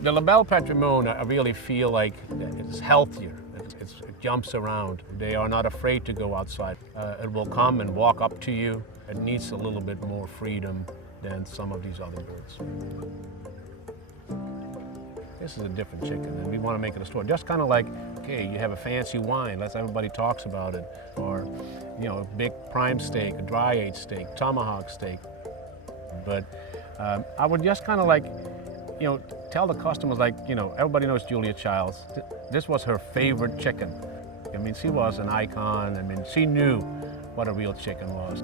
The LaBelle Patrimoine, I really feel like it's healthier. It jumps around. They are not afraid to go outside. It will come and walk up to you. It needs a little bit more freedom than some of these other birds. This is a different chicken, and we want to make it a story. Just kind of like, okay, you have a fancy wine, everybody talks about it, or a big prime steak, a dry aged steak, tomahawk steak. But I would just kind of like, tell the customers, everybody knows Julia Childs. This was her favorite chicken. I mean, she was an icon. I mean, she knew what a real chicken was.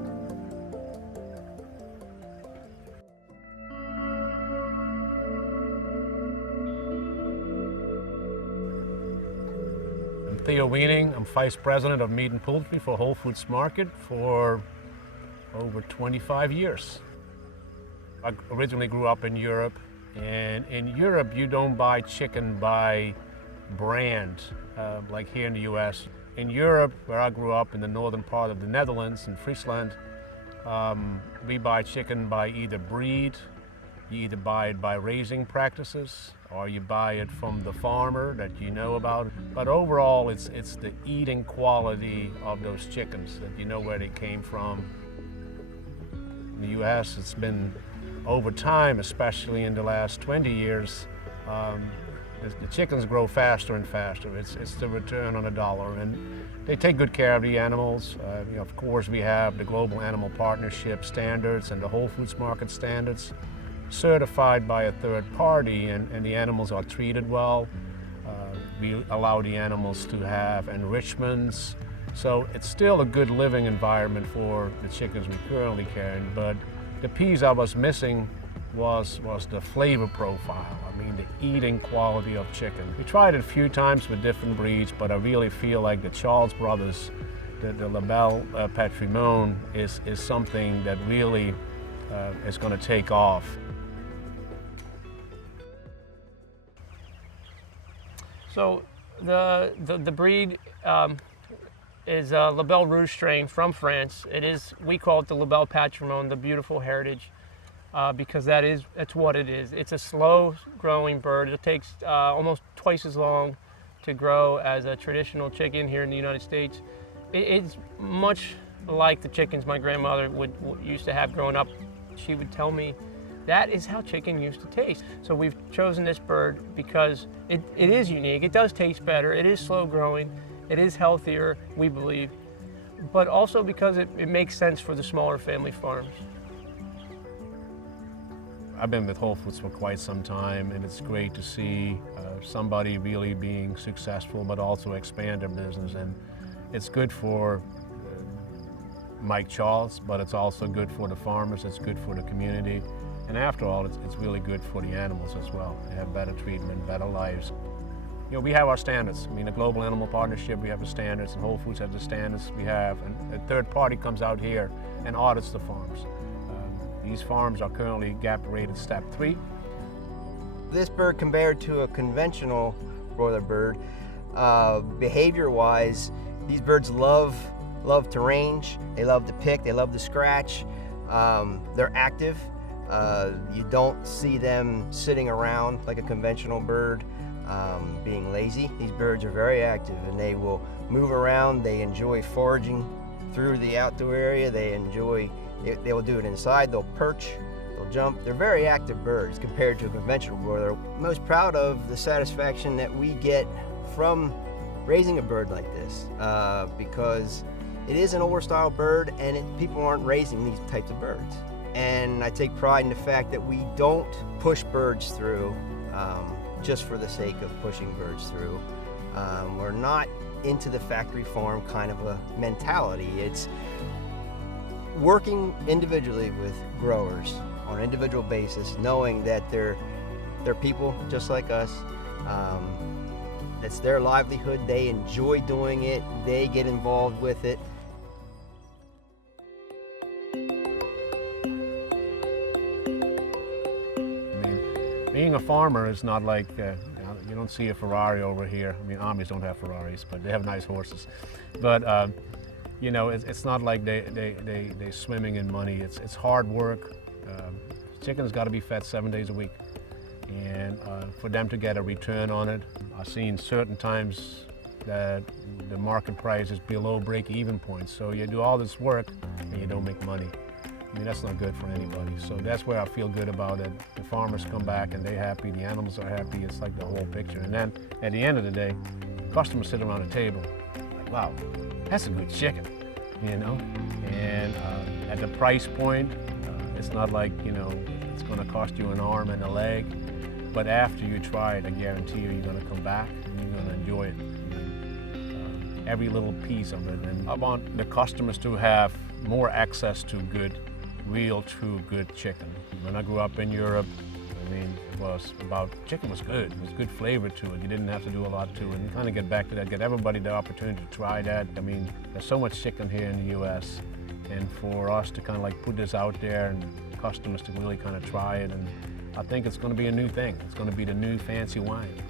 I'm Theo Weening. I'm Vice President of Meat and Poultry for Whole Foods Market for over 25 years. I originally grew up in Europe, and in Europe you don't buy chicken by brand like here in the US. In Europe, where I grew up in the northern part of the Netherlands, in Friesland, we buy chicken by either breed, you either buy it by raising practices, or you buy it from the farmer that you know about. But overall, it's the eating quality of those chickens, that you know where they came from. In the US, it's been over time, especially in the last 20 years, the chickens grow faster and faster. It's the return on a dollar, and they take good care of the animals. Of course, we have the Global Animal Partnership standards and the Whole Foods Market standards, certified by a third party, and the animals are treated well. We allow the animals to have enrichments. So it's still a good living environment for the chickens we currently carry, but the piece I was missing was the flavor profile. I mean, the eating quality of chicken. We tried it a few times with different breeds, but I really feel like the Charles brothers, the LaBelle Patrimoine is something that really is going to take off. So the breed is a LaBelle Rouge strain from France. We call it the LaBelle Patrimoine, the beautiful heritage, because that's what it is. It's a slow growing bird. It takes almost twice as long to grow as a traditional chicken here in the United States. It's much like the chickens my grandmother used to have growing up. She would tell me that is how chicken used to taste. So we've chosen this bird because it is unique. It does taste better. It is slow growing. It is healthier, we believe, but also because it makes sense for the smaller family farms. I've been with Whole Foods for quite some time, and it's great to see somebody really being successful, but also expand their business. And it's good for Mike Charles, but it's also good for the farmers. It's good for the community. And after all, it's really good for the animals as well. They have better treatment, better lives. We have our standards. I mean, the Global Animal Partnership, we have the standards, and Whole Foods has the standards we have. And a third party comes out here and audits the farms. These farms are currently GAP rated Step 3. This bird, compared to a conventional broiler bird, behavior-wise, these birds love to range. They love to pick. They love to scratch. They're active. You don't see them sitting around like a conventional bird, being lazy. These birds are very active, and they will move around. They enjoy foraging through the outdoor area. They will do it inside. They'll perch, they'll jump. They're very active birds compared to a conventional broiler. I'm most proud of the satisfaction that we get from raising a bird like this, because it is an older style bird, and people aren't raising these types of birds. And I take pride in the fact that we don't push birds through just for the sake of pushing birds through. We're not into the factory farm kind of a mentality. It's working individually with growers on an individual basis, knowing that they're people just like us. It's their livelihood. They enjoy doing it. They get involved with it. Being a farmer is not like, you don't see a Ferrari over here. I mean, Amis don't have Ferraris, but they have nice horses. But, it's not like they're swimming in money. It's hard work. Chicken's got to be fed 7 days a week. and for them to get a return on it. I've seen certain times that the market price is below break-even point. So you do all this work and you don't make money. I mean, that's not good for anybody. So that's where I feel good about it. The farmers come back and they're happy, the animals are happy, it's like the whole picture. And then at the end of the day, customers sit around the table, like, wow, that's a good chicken, you know? And at the price point, it's not like, you know, it's gonna cost you an arm and a leg, but after you try it, I guarantee you, you're gonna come back and you're gonna enjoy it. Every little piece of it. And I want the customers to have more access to good, real, true, good chicken. When I grew up in Europe, I mean, chicken was good. It was good flavor to it. You didn't have to do a lot to it. And kind of get back to that, get everybody the opportunity to try that. I mean, there's so much chicken here in the U.S. And for us to kind of like put this out there and customers to really kind of try it, and I think it's going to be a new thing. It's going to be the new fancy wine.